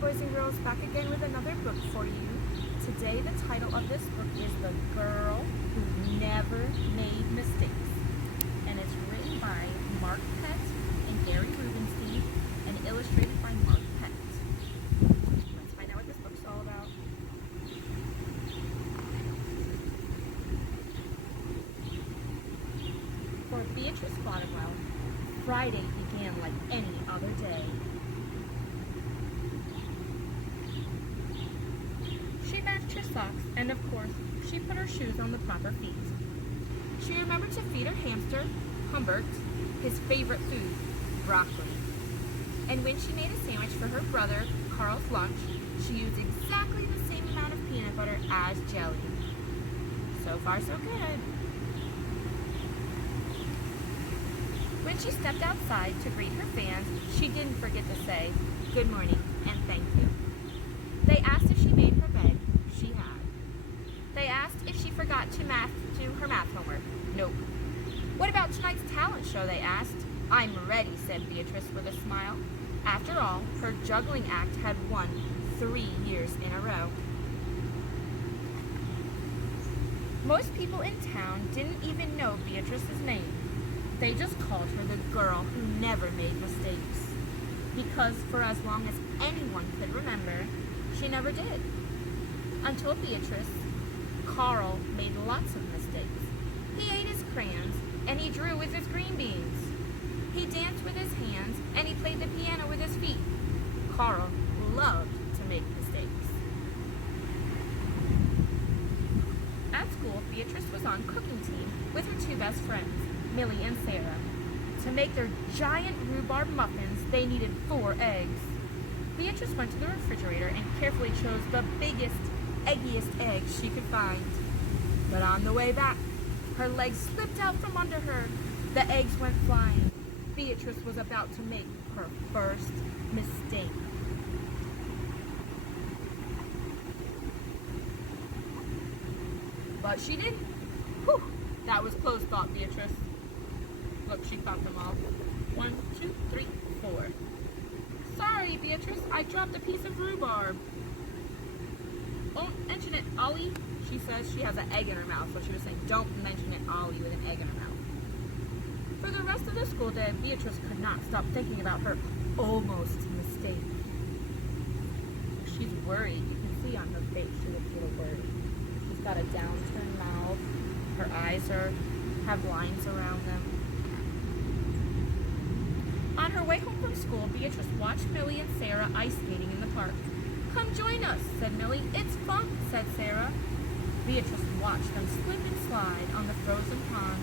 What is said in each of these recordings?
boys and girls, back again with another book for you. Today the title of this book is The Girl Who Never Made Mistakes. And it's written by Mark Pett and Gary Rubinstein and illustrated by Mark Pett. Let's find out what this book's all about. For Beatrice Bottomwell, Friday began like any other day. She matched her socks, and of course, she put her shoes on the proper feet. She remembered to feed her hamster, Humbert, his favorite food, broccoli. And when she made a sandwich for her brother, Carl's lunch, she used exactly the same amount of peanut butter as jelly. So far, so good. When she stepped outside to greet her fans, she didn't forget to say, "Good morning," and "Thank you." They asked if she made her bed. She had. They asked if she forgot to do her math homework. Nope. What about tonight's talent show, they asked. "I'm ready," said Beatrice with a smile. After all, her juggling act had won 3 years in a row. Most people in town didn't even know Beatrice's name. They just called her the girl who never made mistakes. Because for as long as anyone could remember, she never did. Until Beatrice, Carl made lots of mistakes. He ate his crayons, and he drew with his green beans. He danced with his hands, and he played the piano with his feet. Carl loved to make mistakes. At school, Beatrice was on cooking team with her two best friends, Millie and Sarah. To make their giant rhubarb muffins, they needed 4 eggs. Beatrice went to the refrigerator and carefully chose the biggest, eggiest eggs she could find. But on the way back, her legs slipped out from under her. The eggs went flying. Beatrice was about to make her first mistake. But she didn't. Whew, that was close, thought Beatrice. Look, she found them all. 1, 2, 3, 4. Sorry, Beatrice, I dropped a piece of rhubarb. Don't mention it, Ollie. She says she has an egg in her mouth, so she was saying, don't mention it, Ollie, with an egg in her mouth. For the rest of the school day, Beatrice could not stop thinking about her almost mistake. She's worried. You can see on her face she looks a little worried. She's got a downturned mouth. Her eyes have lines around them. On her way home from school, Beatrice watched Millie and Sarah ice skating in the park. "Come join us," said Millie. "It's fun," said Sarah. Beatrice watched them slip and slide on the frozen pond.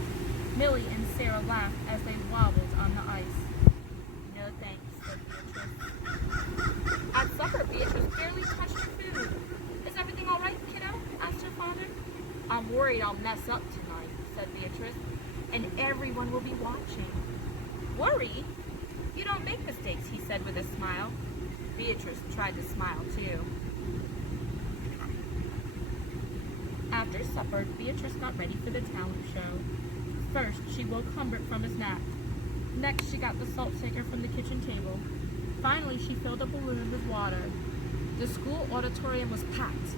Millie and Sarah laughed as they wobbled on the ice. "No thanks," said Beatrice. At supper, Beatrice barely touched her food. "Is everything all right, kiddo?" asked her father. "I'm worried I'll mess up tonight," said Beatrice, "and everyone will be watching." "Worried? You don't make mistakes," he said with a smile. Beatrice tried to smile too. After supper, Beatrice got ready for the talent show. First, she woke Humbert from his nap. Next, she got the salt shaker from the kitchen table. Finally, she filled a balloon with water. The school auditorium was packed.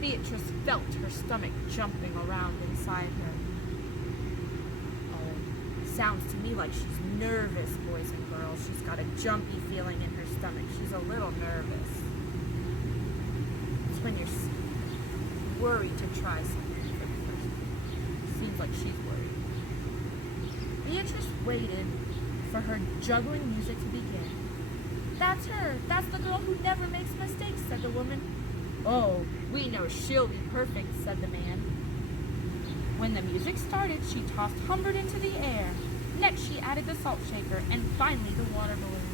Beatrice felt her stomach jumping around inside her. Sounds to me like she's nervous, boys and girls. She's got a jumpy feeling in her stomach. She's a little nervous. It's when you're worried to try something for the first time. Seems like she's worried. Beatrice waited for her juggling music to begin. "That's her. That's the girl who never makes mistakes," said the woman. "Oh, we know she'll be perfect," said the man. When the music started, she tossed Humbert into the air. Next, she added the salt shaker, and finally the water balloon.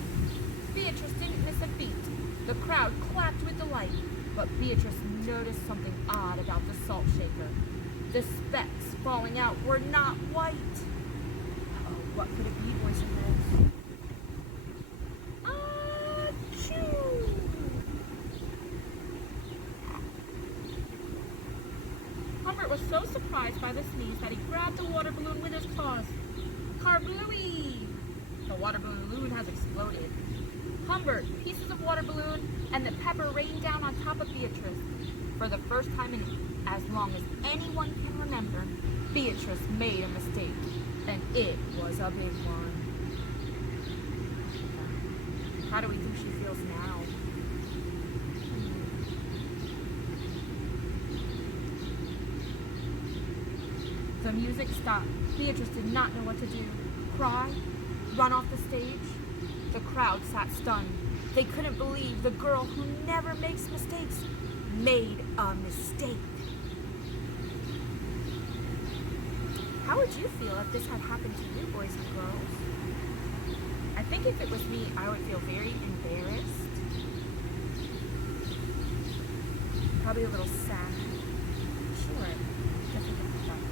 Beatrice didn't miss a beat. The crowd clapped with delight, but Beatrice noticed something odd about the salt shaker. The specks falling out were not white. Oh, what could it be, boys and girls? Achoo! Humbert was so surprised by the sneeze that he grabbed the water balloon with his claws. Karblooey! The water balloon has exploded. Humbert, pieces of water balloon, and the pepper rained down on top of Beatrice. For the first time in as long as anyone can remember, Beatrice made a mistake, and it was a big one. How do we think she feels now? The music stopped. Beatrice did not know what to do. Cry? Run off the stage? The crowd sat stunned. They couldn't believe the girl who never makes mistakes made a mistake. How would you feel if this had happened to you, boys and girls? I think if it was me, I would feel very embarrassed. Probably a little sad. Sure, definitely like that.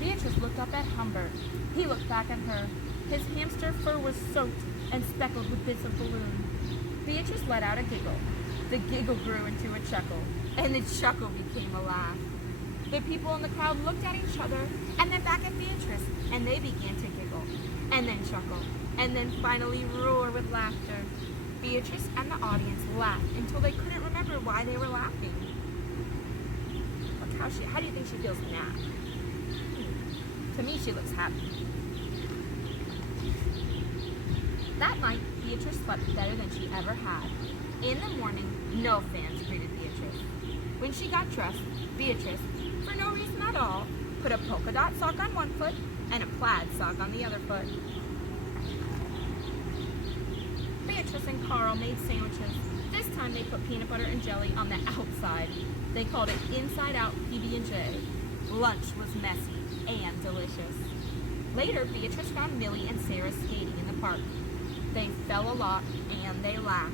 Beatrice looked up at Humbert. He looked back at her. His hamster fur was soaked and speckled with bits of balloon. Beatrice let out a giggle. The giggle grew into a chuckle, and the chuckle became a laugh. The people in the crowd looked at each other, and then back at Beatrice, and they began to giggle, and then chuckle, and then finally roar with laughter. Beatrice and the audience laughed until they couldn't remember why they were laughing. Look how do you think she feels now? To me, she looks happy. That night, Beatrice slept better than she ever had. In the morning, no fans greeted Beatrice. When she got dressed, Beatrice, for no reason at all, put a polka dot sock on one foot and a plaid sock on the other foot. Beatrice and Carl made sandwiches. This time they put peanut butter and jelly on the outside. They called it Inside Out PB&J. Lunch was messy and delicious. Later, Beatrice found Millie and Sarah skating in the park. They fell a lot and they laughed.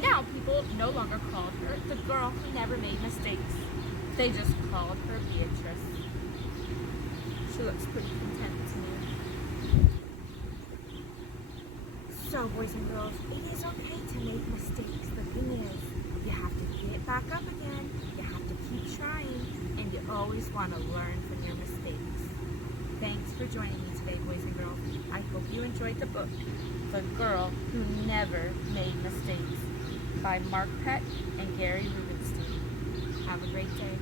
Now people no longer called her the girl who never made mistakes. They just called her Beatrice. She looks pretty content to me. So, boys and girls, it is okay to make mistakes. The thing is, you have to get back up again. You have to keep trying, and you always want to learn from your mistakes. Thanks for joining me today, boys and girls. I hope you enjoyed the book, The Girl Who Never Made Mistakes, by Pett and Gary Rubinstein. Have a great day.